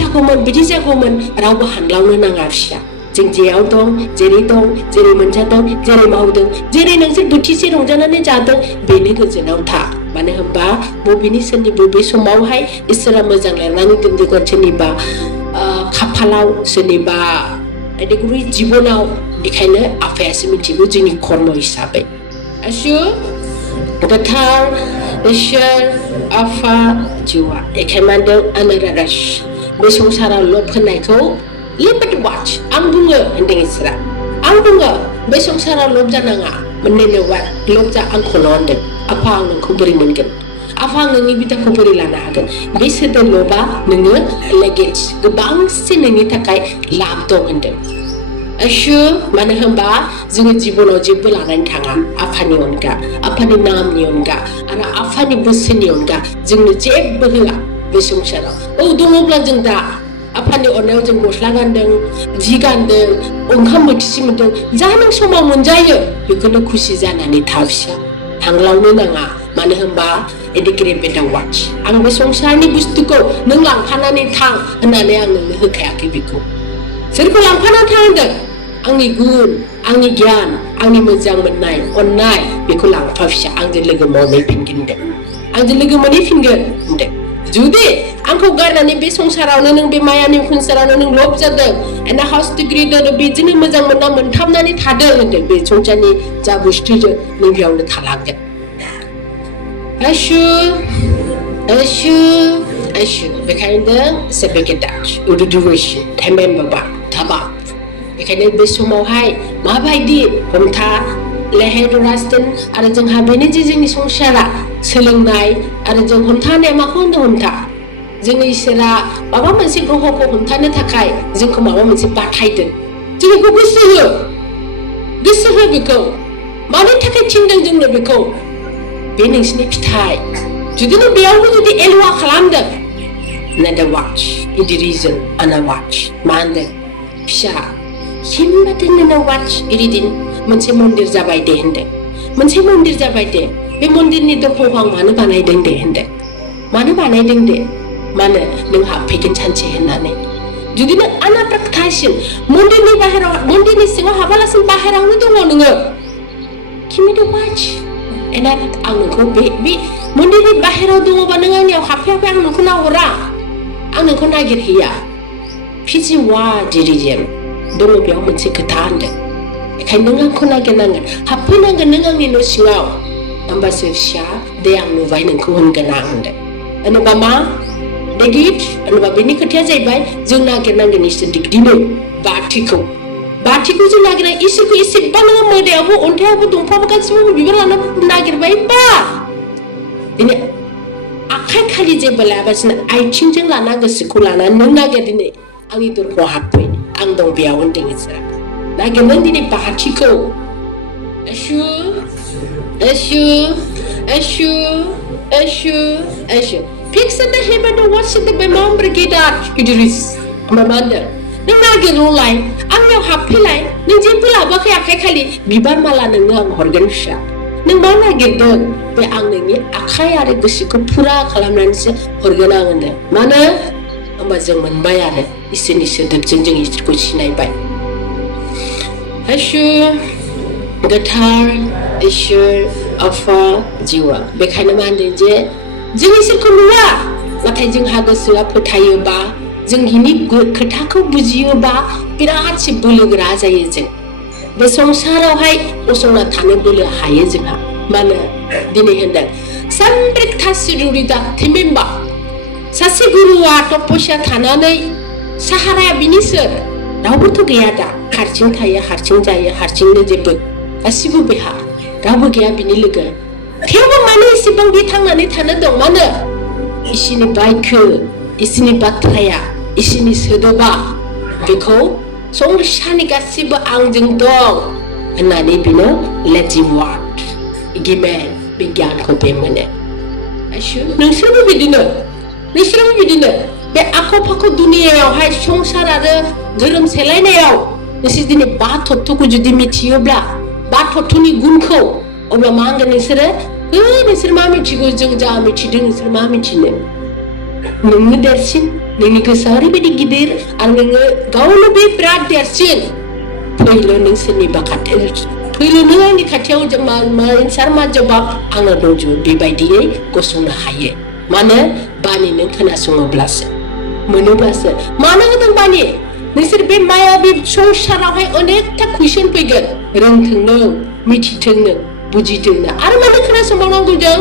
जागौमोन रावबो हानलावनो नाङा फिसा जों जेयाव दं जेरै मोनजादों जेरै मावदों जेरै नोंसोर बोथिसे रंजानानै जादों बेनो गोजोनाव था मानो होनबा बबेनि सोरनिबो बे समावहाय इसोरा मोजां लिरनानै दोनदोंगोन सोरनिबा खाफालाव सोरनिबा गुबै जिबनाव बेखायनो आफायासो मिथिगौ जोंनि कर्म हिसाबै आसु गोथार इसोर आफा जिउआ बेखायनो मा होनदों आनारारास बे संसाराव लब होनायखौ लिमिट वाच आं बुङो होनदों इसोरा आं बुङो बे संसाराव लब जानाङा मोननैनो लब जा आंखौल' होनदों आफा आं नोंखौ बोरै मोनगोन आफा आं नोंनि बिदाखौ बोरै लानो हागोन बे सोदोब लबा नोङो लेगेज गोबांसिन नोंनि थाखाय लाब दं होनदों आसु मानो होनबा जोङो जिबनाव जेबो लानानै थाङा आफानि अनगा आफानि नामनि अनगा आरो आफानि बोसोननि अनगा जोंनो जेबो होआ बे संसाराव दङब्ला जों दा आफानि अननायाव जों गस्ला गानदों जि गानदों ओंखाम बोथिसे मोनदों जा नों समाव मोनजायो बेखौनो खुसि जानानै था फिसा थांलावनो नाङा मानो होनबा एडिकेटेड बेटा वाच आं बे संसारनि बुस्थुखौ नों लांफानानै थां होननानै आं नोंनो होखायाखै बेखौ सोरखौ लांफानानै थां होनदों आंनि गुन आंनि गियान आंनि मोजां मोननाय अननाय बेखौ लांफा फिसा आंजों लोगो मोनहैफिनगोन होनदों आंजों लोगो मोनहैफिनगोन होनदों जुदि आंखौ गारनानै बे संसारावनो नों बे मायानि संसारावनो नों लब जादों एना हाउस डिग्री दोनो बेजोंनो मोजां मोनना मोनथाबनानै थादों होनदों बे संसारनि जा बुस्थुजों नों बेयावनो थालांगोन आसु बेखायनो सेबेकेदाच उदुदुगोशी थेमेन बाबा थाबा बेखायनो बे समावहाय माबायदि हमथा लेहेदरासदोन आरो जोंहा बेनो जे जोंनि संसारा सोलोंनाय आरो जों हमथानाया माखौ होनदों हमथा जोंनि इसोरा माबा मोनसे ग्रहखौ हमथानो थाखाय जोंखौ माबा मोनसे बाथायदों जों बेखौ गोसो हो बेखौ मानि थाखाय थिनदों जोंनो बेखौ बे नोंसिनि फिथाइ जुदि नों बेयावबो जुदि एलुवा खालामदों नाथाय वाच इदि रिजन आना वाच मा होनदों फिसा हिमबादिनो वाच इदिन मोनसे मन्दिर जाबाय दे होनदों मोनसे मन्दिर जाबाय दे बे मन्दिरनि दरखंखौ आं मानो बानायदों दे होनदों मानो बानायदों दे मानो नों हाबफैगोन सानसे होननानै जुदि नों आनाप्राक्टासिन मन्दिरनि बाहेराव मन्दिरनि सिङाव हाबालासिनो बाहेरावनो दङ नोङो किमिद वाच एना आं नोंखौ बे मन्दिरनि बाहेराव दङबा नों आंनियाव हाबफैयाखै आं नोंखौ नाहरा आं नोंखौ नागिरहैया फिजि वा डिरिजेम दङ बेयाव मोनसे खोथा होनदों बेखायनो नों आंखौ नागिरनांगोन हाबफैनांगोन नों आंनि न' सिङाव होमबासो फिसा दे आं नुबाय नोंखौ होनगोन आं होनदों होनोबा मा देगिट होनोबा बेनि खोथाया जाहैबाय जों नागिरनांगोन इसोर दिग्दिनो बाथिखौ जों नागिरनाय इसोरखौ एसेबां नोङो मोदायावबो अन्थायावबो दंफांबो गासिबो बिबार लानानै नागिरबाय बा दिनै आखाइ खालि जेबो लायाबासिनो आथिंजों लाना गोसोखौ लानानै नों नागिर दिनै आंनि दरखौ हाबफै आं दं बेयाव होनदों इसोरा नागिरनानै दिनै बाथिखौ आसु फिक्सनो हेबेनो वासिनो बे मामब्र गेदार इदिरिस मामान्दों नों नागिरल'लाय आंनियाव हाबफैलाय नों जेबो लाबोआखै आखाइ खालि बिबार माला नोंनो आं हरगोन फिसा नों मा नागिरदों बे आं नोंनि आखाइ आरो गोसोखौ फुरा खालामनानैसो हरगोन आं होनो मानो होमबा जों मोनबाय आरो इसोरनि सोदोबजों जों इसोरखौ सिनायबाय आसु गोथार इसोर आफा जिउआ बेखायनो मा होनदों जे जों इसोरखौ नुवा नाथाय जोंहा गोसोआ फोथायोबा जों बिनि खोथाखौ बुजियोबा बिराद बोलो गोरा जायो जों बे संसारावहाय गसंना थानो बोलो हायो जोंहा मानो दिनै होनदों सानब्रेकथासिरुरिदा थेमेम्बा सासे गुरुआ तपस्या थानानै साहाराया बिनि सोर रावबोथ' गैया दा हारसिं थायो हारसिं जायो हारसिंनो जेबो गासिबो बेहा रावबो गैया बिनि लोगो थेवबो माने इसेबां बे थांनानै थानो दं मानो इसोरनि बायखो इसोरनि बाथ्राया इसोरनि सोदोबा बेखौ संसारनि गासिबो आंजों दं होननानै बिनो लेजिम वार्ड गिमेन बिगियानखौ बे मोनो नोंसोरबो बिदिनो बे आख' फाख' दुनियायावहाय संसार आरो धोरोम सेलायनायाव नोंसोर दिनै बा तत्वखौ जुदि मिथियोब्ला बा तत्वनि गुनखौ अब्ला मा होनगोन नोंसोर मा मिथिगौ जों जा मिथिदों नोंसोर मा मिथिनो नोंनो देरसिन नोंनि गोसोआ ओरैबायदि गिदिर आरो नोङो गावनो बे बिराद देरसिन फैल' नोंसोरनि फैल' नों आंनि खाथियाव जों मा जबाब आङो दंजोबो बेबायदियै गसंनो हायो मानो बानि नों खोनासङोब्लासो मोनोब्लासो मानो होदों बानि नोंसोर बे मायाबि संसारावहाय अनेकथा कुइसन फैगोन रोंथों नों मिथिथों नों बुजिथों नों आरो मानो खोनासंबावनांगौ जों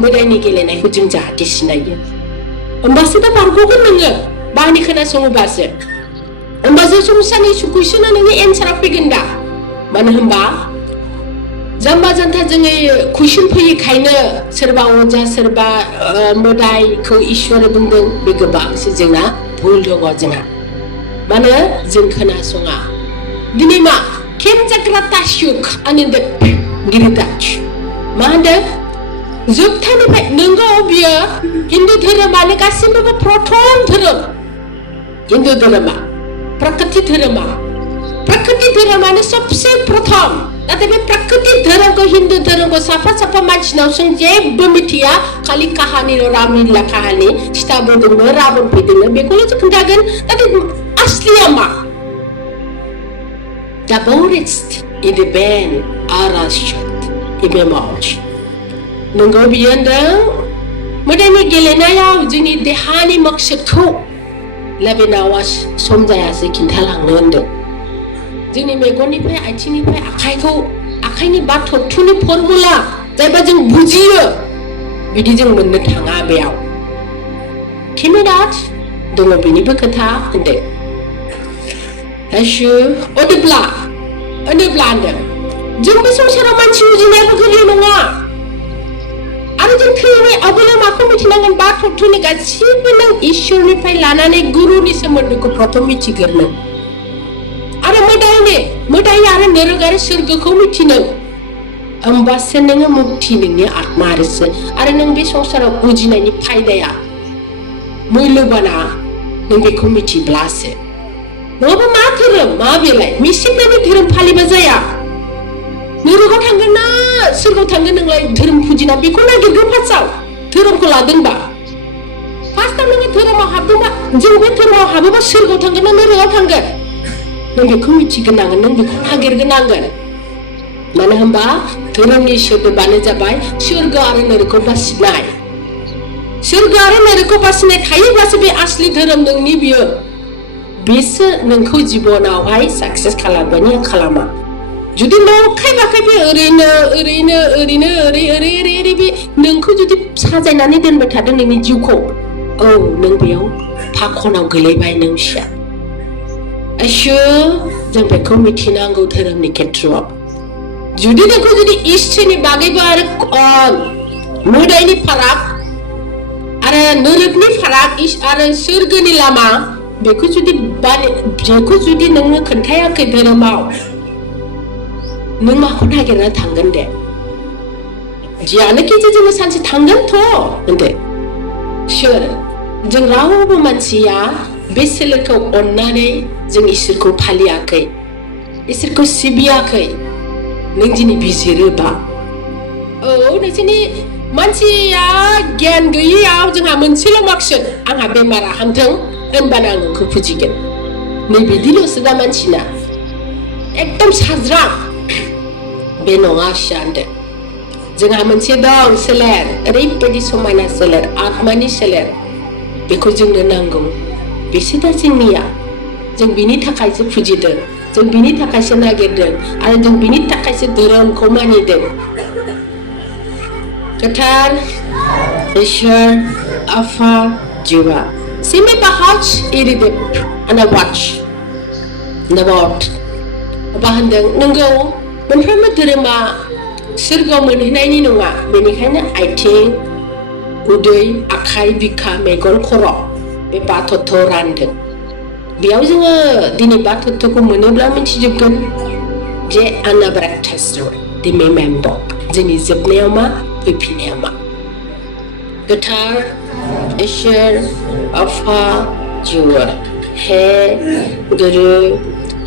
मोदायनि गेलेनायखौ जों जाहाथे सिनायो होमबासो दा बारग'गोन नोङो बानि खोनासङोब्लासो होमबासो संसारनि कुइसना नोंनि एन्सारा फैगोन दा मानो होनबा जाम्बा जान्था जोङो कुइसन फैयैखायनो सोरबा अजा सोरबा मोदायखौ इसोर बुंदों बे गोबांसो जोंना भुल दङ जोंहा मानो जों खोनासङा दिनै मा खेमजाग्रा तासुक आनन्द गिरिदाच मा होनदों जोबथानिफ्राय नोंगौ बियो हिन्दु धोरोमानो गासिबो प्रथम धोरोम हिन्दु धोरोमा प्रकृति धोरोमानो सबसे प्रथम नाथाय बे प्रकृति धोरोमखौ हिन्दु धोरोमखौ साफा मानसिनाव जों जेबो मिथिया खालि काहानिल' रामलीला काहानि सीता बोदोंनो राबन फैदोंनो बेखौल' जों खोन्थागोन नाथाय असलिया मा The boldest in the band are shot in the mouth. नोंगौ बियो होनदों मोदायनि गेलेनायाव जोंनि देहानि मकसदखौ लेबेनावा सम जायासै खिन्थालांनो होनदों जोंनि मेगननिफ्राय आथिंनिफ्राय आखाइनि बा तत्वनि फर्मुला जायबा जों बुजियो बिदि जों मोननो थाङा बेयाव केमेरात दङ बेनिबो खोथा होनदों होनोब्ला होनदों जों बे संसाराव मानसि उजिनायाबो गोरलै नङा आरो जों थैनाय आगोलाव माखौ मिथिनांगोन बा तत्वनि गासिबो नों इसोरनिफ्राय लानानै गुरुनि सोमोन्दोखौ प्रथम मिथिग्रोनो आरो मोदाय आरो नरक आरो सोरगोखौ मिथिनो होमबासो नोङो मुक्ति नोंनि आत्मा आरो नों बे संसाराव उजिनायनि फायदाया मुल्यबाना नों बेखौ मिथिब्लासो नङाबा मा धोरोम मा बेलाय मिसिंनानै धोरोम फालिबा जाया नरकाव थांगोन ना सोरगोआव थांगोन नोंलाय धोरोम फुजिना बेखौ नागिरगोन फार्स्टआव धोरोमखौ लादोंबा फार्स्टआव नोङो धोरोमाव हाबदोंबा जों बे धोरोमाव हाबोबा सोरगोआव थांगोन ना नरकाव थांगोन नों बेखौ मिथिग्रोनांगोन नों बेखौ नागिरग्रोनांगोन मानो होनबा धोरोमनि सोदोबानो जाबाय सोरगो आरो नरकखौ बासिनाय सोरगो आरो नरकखौ बासिनाय थायोब्लासो बे असलि धोरोम नोंनि बियो बेसो नोंखौ जिबनावहाय साक्सेस खालामगोन या खालामा जुदि नंखाय बाखाय बे ओरै बे नोंखौ जुदि साजायनानै दोनबाय थादों नोंनि जिउखौ औ नों बेयाव फाखनाव गोलैबाय नों फिसा जों बेखौ मिथिनांगौ धोरोमनि खेत्रआव जुदि नोंखौ जुदि इसोरनि बागैबो आरो मोदायनि फाराग आरो नरकनि फाराग आरो सोरगोनि लामा बेखौ जुदि नोंनो खोन्थायाखै धोरोमाव नों माखौ नागिरना थांगोन दे जियानोखि जोङो सानसे थांगोनथ' होनदो सोर जों रावबो मानसिया बे सोलोखौ अननानै जों इसोरखौ फालियाखै इसोरखौ सिबियाखै नों दिनै बिजिरोबा औ नोंसोरनि मानसिया गियान गैयैयाव जोंहा मोनसेल' माकसद आंहा बेमारा हामथों होनबानो आं नोंखौ फुजिगोन नै बिदिल'सो दा मानसिना एकदम साज्रां बे नङा फिसा होनदों जोंहा मोनसे दं सोलेर ओरैबायदि समायना सोलेर आत्मानि सोलेर बेखौ जोंनो नांगौ बेसो दा जोंनिया जों बिनि थाखायसो फुजिदों जों बिनि थाखायसो नागिरदों आरो जों बिनि थाखायसो धोरोमखौ मानिदों गोथार इसोर आफा जिवा सिमे बाहाच इरिदेब आना वाच नबट बा होनदों नोंगौ मोनफ्रोमबो धोरोमा Surga मोनहैनायनि नङा बेनिखायनो आथिं उदै आखाइ बिखा मेगन खर' बे बाथौखौ रानदों बेयाव जोङो दिनै बाथौखौ मोनोब्ला मिथिजोबगोन जे आनाब्राथास्र दिनै मेम्बर जोंनि जोबनायाव मा फैफिननाया मा गोथार इसोर आफा जिउआ हे गुरु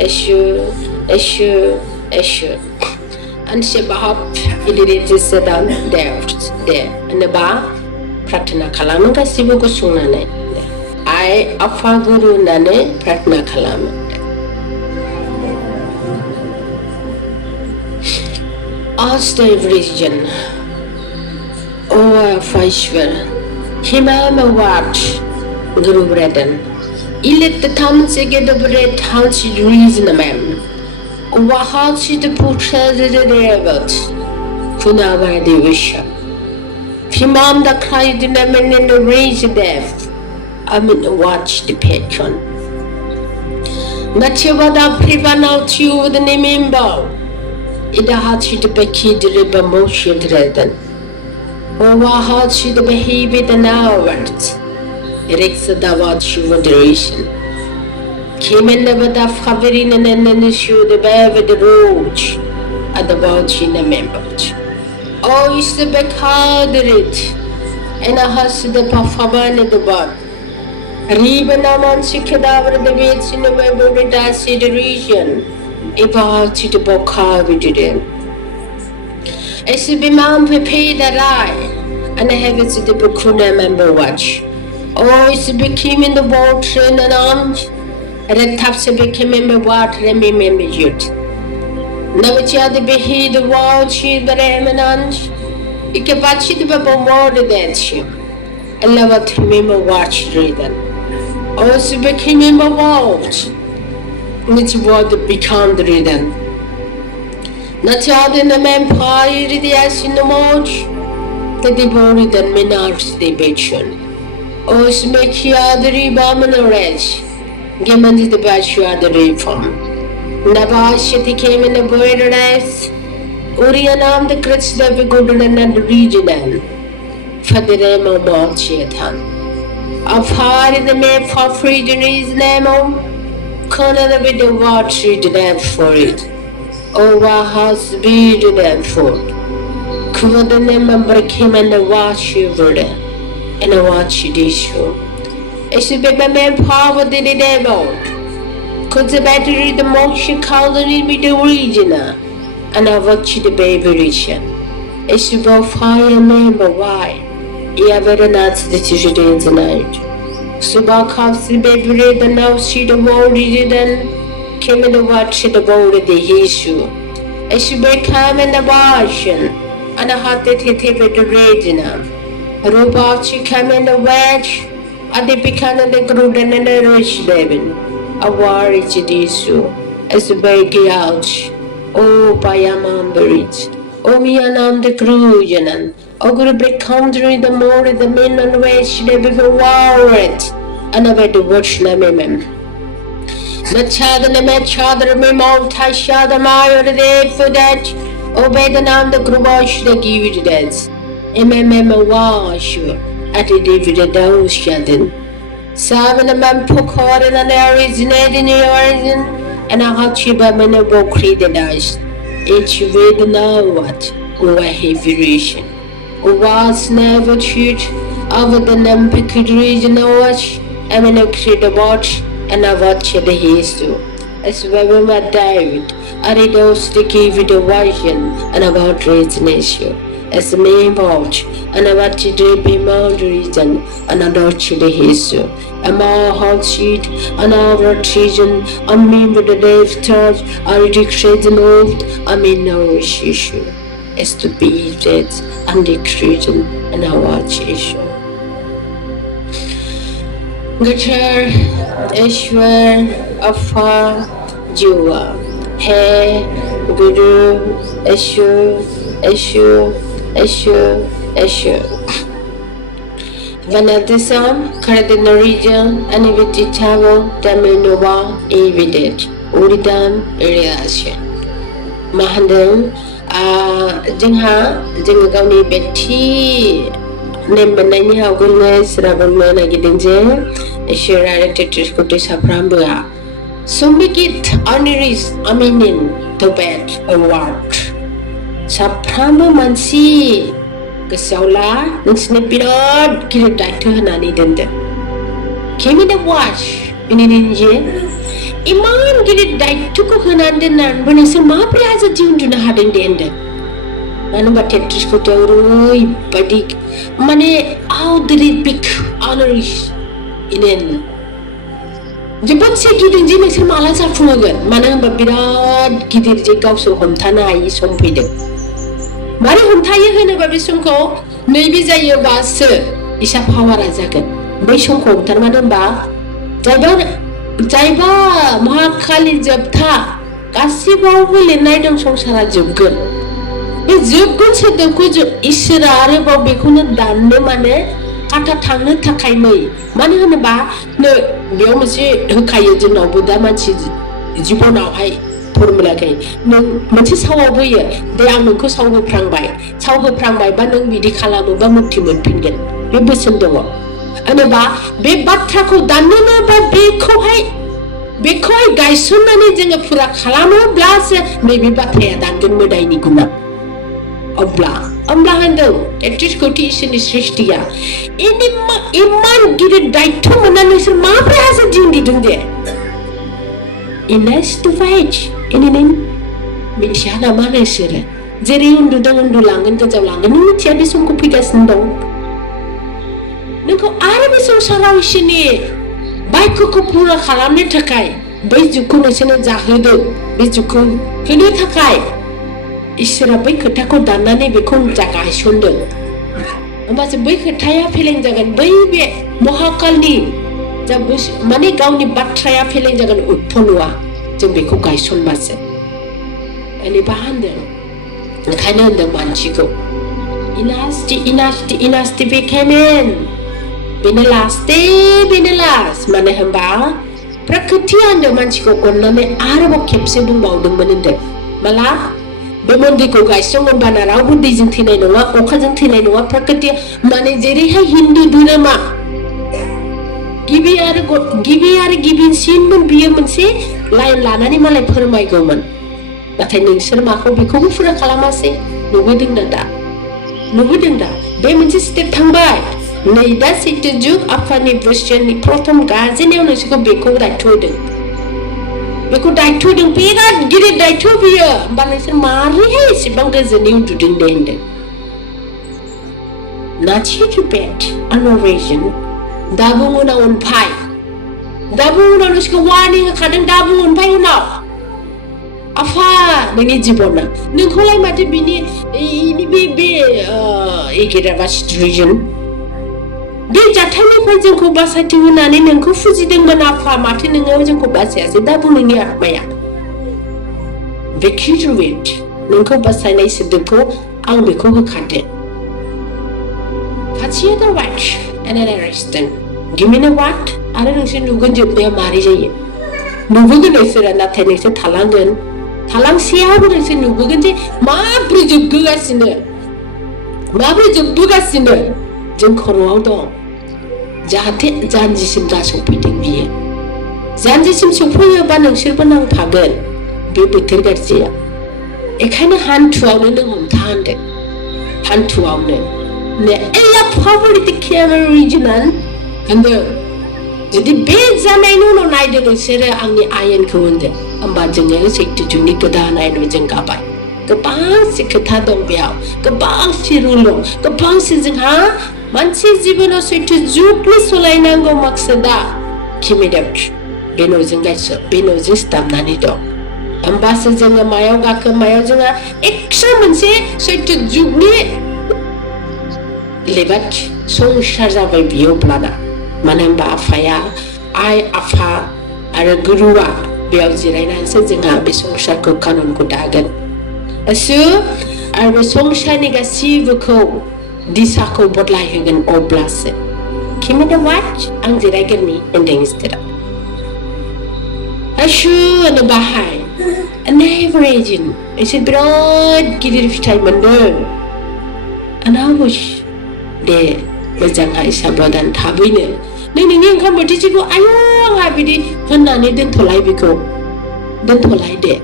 इसोर Anse bahap iliriti sedang de neba pratana kalaman gasibu gusungane ai afa guru nane pratana kalaman ask the religion o Faishwar himama watch guru bredan ilet the tham se get the bread house reason mem Wahatsi the portrait of the devil, Funava division. Fimam the cried in the men in the rage of death. I mean, watch the patron. Natchevada privan out you with the name in bow. Ida hatchi the Becky the river motion dreaden. Over hatchi the behavior the now words. Erexa the watch you with duration. Came in the Badaf Haverin and then issue the bear with the roach at the watch in the member. Oh, is the back hardered and a has the Pafaban at the bar. Riven among Sikadaver the weights in the member with the region. If I had to the Bokar with it. As the Bimam pay the lie and I have it to the Bukuna member watch. Oh, it's became in the boat train and arms. Red taps became a water and me youth. Navacha the behe the wall she the remanant. Ikapachi the babo more than she. And love him a watch reader. Also became him a watch. Which was become the reader. Not yard in the man pie the ass in the march. The devoured and menards the betchon. Also make you the rebomb and a wretch. Gamandi the Bashua the reform. Nabashati came in the wilderness. Urianam the Krits the Vigudran and the regional. Fadiremo Mochiatan. Of hard in the map for freedom is Nemo. Corner with the watch read for it. Over house be the food. Cover the name and break him and the watch over there. And a watch issue. It should be my man power did it ever. Could the battery the motion colony be the original? And I watch the baby region. It should be fire member why? You have better not the Tuesday tonight. So back off the baby and now see the world then came in the watch the board of the issue. It should be calm in the abortion. And I had to hit it with the regional. A robot she came in the wedge. At the pecan and the gruden and the rich devil. A war is issue. As a baby ouch. Oh, by a man bridge. Oh, me and I'm the crujan. Oh, good break country the more the men on the wedge they before war it. And I went to watch them. The child and the match other me mount I shot the mire the day for that. Obey the name the grubash they give you the dance. Wash. At the David Dow Shannon. Seven a man pokor in an originated in the origin, and a hot chip by many book creditized. Each read now what? Or a heavy ration. Or was never cheat over the Nampic region or watch, and when I create a watch, and I watch the haste too. As well my David, I read those to give it a vision and about resignation. As the main watch, and I watch the be mound region, and I watch the history. A more hot sheet, an over region, I mean with the Dave church, I decree the old, I mean no issue. As to be dead, and the region, and I watch issue. Guitar, Ishwar, Afa, Jiwa, He, Guru, Ishu. Vanadisam, Cardinal region, and Evititavo, Daminova, Evident, Uridam, Irrigation. Mahandam, जोङो गावनि बेक्ति नेम मोननायनि आवगोलनो इसोरा बुंनो नागिरदों जे इसोर आरो तेत्रिस साफ्रामबोआ So make it honoris aminin to bed a word. साफ्रामबो मानसि गोसोआव ला नोंसोरनो बिराद गिदिर दायित्व होनानै दोनदों Give me the watch जे इमान गिदिर दायित्वखौ होनानै दोननानैबो नोंसोर माबोरै आजादि उन्दुनो हादों दे होनदों मानो होनबा 33 खौथायाव ओरैबायदि माने how did it become honoris inin जोबोद गिदिर जे नोंसोर माला जाफुंहोगोन मानो होनबा बिराद गिदिर जे गावसोर हमथानो हायि सम फैदों मारै हमथायो होनोबा बे समखौ नैबे जायोबासो इसा पावारा जागोन बै समखौ हमथानो मानो होनबा जायबा महाखालि जोबथा गासिबावबो लिरनाय दं संसारा जोबगोन बे जोबगोन सोदोबखौ इसोरा आरोबाव बेखौनो दाननो माने काटा थांनो थाखाय मानो होनोबा बेयाव मोनसे होखायो जोंनावबो दा मानसि जिबनावहाय फर्मुलाखै नों मोनसे सावाव बोयो दे आं नोंखौ साव होफ्रांबाय बा नों बिदि खालामोबा मुक्ति मोनफिनगोन बे बोसोन दङ होनोबा बे बाथ्राखौ दाननोनो बा बेखौहाय गायसननानै जोङो फुरा खालामोब्लासो नैबे बाथ्राया दानगोन मोदायनि गुना अब्ला होनदों 33 कोटि इसोरनि सृष्टिया इमान गिदिर दायित्व मोननानै नोंसोर माबोरै आजादि उन्दुदों दे Ines to wage मिथिया नामा नोंसोरो जेरै उन्दुदों उन्दुलांगोन गोजावलांगोन नों मिथिया बे समखौ फैगासिनो दं नोंखौ आरो बे संसाराव इसोरनि बायख'खौ पुरा खालामनो थाखाय बै जुगखौ नोंसोरनो जाहोदों बे जुगखौ होनो थाखाय इसोरा बै खोथाखौ दाननानै बेखौ गायसनदों होमबासो बै खोथाया फेलें जागोन बै बे महाकालनि माने गावनि बाथ्राया फेलें जागोन उत्पन्नआ जों बेखौ गायसनबासो एनेबा होनदों ओंखायनो होनदों मानसिखौ इनास्टि बेखेमेन बेनो लास्ट मानो होनबा प्रकृतिया होनदों मानसिखौ अननानै आरोबाव खेबसे बुंबावदोंमोन होनदों माला बे मन्दिरखौ गायसनगोनबाना रावबो दैजों थैनाय नङा अखाजों थैनाय नङा प्रकृतिया माने जेरैहाय हिन्दु धोरोमा गिबि आरो गिबिसिनमोन बियो मोनसे लाइन लानानै मालाय फोरमायगौमोन नाथाय नोंसोर माखौ बेखौबो फुरा खालामासै नुबोदों दा बे मोनसे स्टेप थांबाय नै दा सैथो जुग आफानि बोसोननि प्रथम गाजेनायाव नोंसोरखौ बेखौ दायित्व होदों बिराद गिदिर दायित्व बियो होमबा नोंसोर मारैहाय एसेबां गोजोनै उन्दुदों दे होनदों Not yet repent, unreason. दाबो उनाव नोंसोरखौ वार्निं होखादों दाबो उनफाय उनाव आफा नोंनि जिबना नोंखौलाय माथो बिनि बे एगेराबा सिटुएसन बे जाथायनिफ्राय जोंखौ बासायथों होननानै नोंखौ फुजिदोंमोन आफा माथो नोङो जोंखौ बासायासै दाबो नोंनि आत्माया बेखिरुवेट नोंखौ बासायनाय सोदोबखौ आं बेखौ होखादों खाथिया दा watch and an arrestant. Give me a what? आरो नोंसोर नुगोन जोबनाया मारै जायो नुबोगोन नोंसोरा नाथाय नोंसोर थालांसेयाबो नोंसोर नुबोगोन जे माब्रै जोबबोगासिनो जों खर'आव दं जाहाथे जानजिसिम दा सफैदों बियो जानजिसिम सफैयोबा नोंसोरबो नांफागोन बे बोथोर गाज्रिया बेखायनो हान्थुआवनो नों हमथा होनदों हान्थुआवनो एला फावरिटि केमेरा रिजनाल होनदों जुदि बे जानायनि उनाव नायदो नोंसोरो आंनि आयेनखौ होनदों होमबा जोङो सैथो जुगनि गोदान आयेनाव जों गाबाय गोबांसे खोथा दं बेयाव गोबांसे रुल दं गोबांसे जोंहा मानसि जिबनाव सैथो जुगनि सोलायनांगौ मकसदा खिमिदाब बे न'जों सिथाबनानै दं होमबासो जोङो मायाव जोंहा एक्सट्रा मोनसे सैथो जुगनि लेबाद संसार जाबाय बियो अब्लाना मानो होनबा आइ आफा आरो गुरुआ बेयाव जिरायनानैसो जोंहा बे संसारखौ कानुनखौ दागोन आरो बे संसारनि गासिबोखौ दिसाखौ बदलायहोगोन अब्लासो खिमिदा वाट आं जिरायगोननि होनदों इसोरा होनो बाहाय never agent एसे बिराद गिदिर फिथाइ मोनदों अनावश दे मोजांहाय साबधान थाबैनो नों नोंनि ओंखाम बोथिसेखौ आयौ आंहा बिदि होननानै दोनथ'लाय बेखौ दोनथ'लाय दे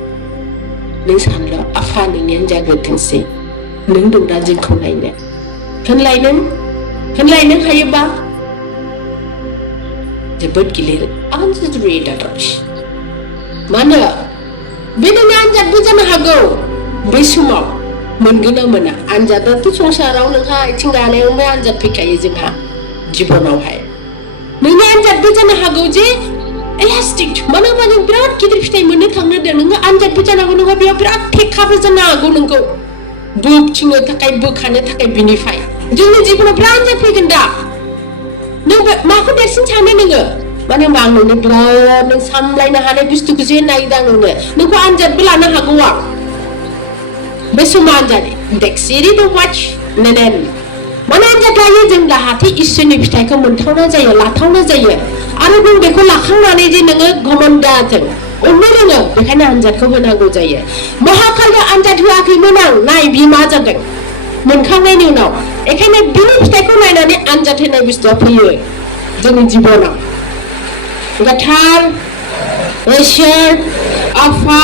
नों सानल' आफा नोंनि जाग्रोथोंसै नों दं दा जोंखौ नायनो होनलाय नों हायोबा जोबोद गिलिर आनजाद्रि दादाश मानो बे नोंनि आनजादबो जानो हागौ बे समाव मोनगोन ना मोना आनजादाथ' संसाराव नोंहा आथिं गानायावनो आनजाद फैखायो जोंहा जिबनावहाय नोंनि आनजादबो जानो हागौ जे इलास्टिक मानो होनबा जों बिराद गिदिर फिथाइ मोननो थांनो नोङो आनजादबो जानो हागौ नोंहा बेयाव बिराद थेखाबो जानो हागौ नोंखौ बोथिंनो थाखाय बोखानो थाखाय बिनिफ्राय जोंनि जिबनाव बिराद आनजाद फैगोन दा नों माखौ देरसिन सानो नोङो मानो होनबा आं नोंनो बिराद नों सामलायनो हानाय बुस्थुखौसो नायदों आं नोंखौ आनजादबो लानो हागौ आं बे समाव आनजाद देक्सिरि द वाच नेनेन माने आनजाद लायो जों जाहाथे इसोरनि फिथाइखौ मोनथावना जायो लाथावना जायो आरो नों बेखौ लाखांनानै जे नोङो घमन दाथों अननो रोङो बेखायनो आनजादखौ होनांगौ जायो महाकालनो आनजाद होआखैमोन आं नाय बियो मा जादों मोनखांनायनि उनाव बेखायनो बिनि फिथाइखौ नायनानै आनजाद होनाय बुस्थुआ फैयो जोंनि जिबनाव गोथार इसोर आफा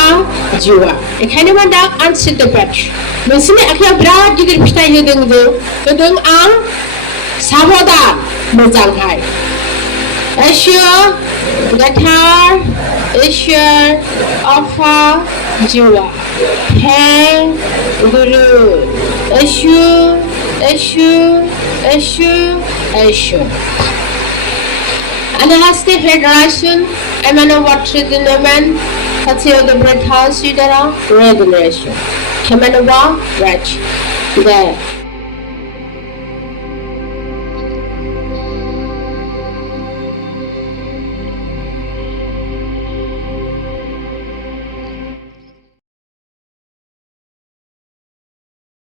जिउआ बेखायनो मा दा आनसार द बाथ्रा नोंसोरनि आखायाव बिराद गिदिर फिथाइ होदों आं साबधान मोजांहाय इसोर गोथार इसोर आफा जिउआ हें गुरु इसोर And has the federation, I mean, what is the man? Satya the bread house, you know, regeneration. I mean, what? Right. There.